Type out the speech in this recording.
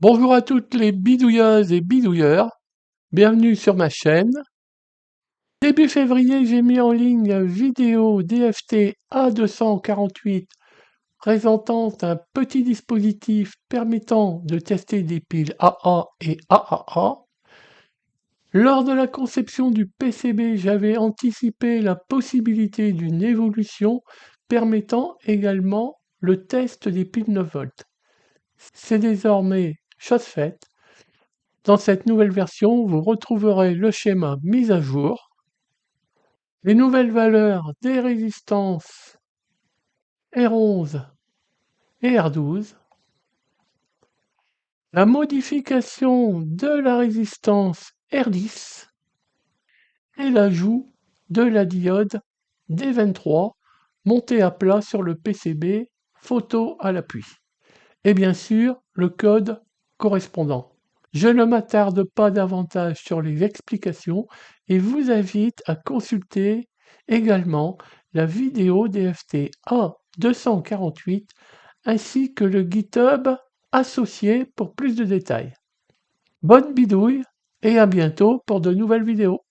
Bonjour à toutes les bidouilleuses et bidouilleurs, bienvenue sur ma chaîne. Début février, j'ai mis en ligne la vidéo DFTA248 présentant un petit dispositif permettant de tester des piles AA et AAA. Lors de la conception du PCB, j'avais anticipé la possibilité d'une évolution permettant également le test des piles 9 volts. C'est désormais chose faite. Dans cette nouvelle version, vous retrouverez le schéma mise à jour, les nouvelles valeurs des résistances R11 et R12, la modification de la résistance R10 et l'ajout de la diode D23 montée à plat sur le PCB, photo à l'appui. Et bien sûr, le code correspondant. Je ne m'attarde pas davantage sur les explications et vous invite à consulter également la vidéo DFTA248 ainsi que le GitHub associé pour plus de détails. Bonne bidouille et à bientôt pour de nouvelles vidéos.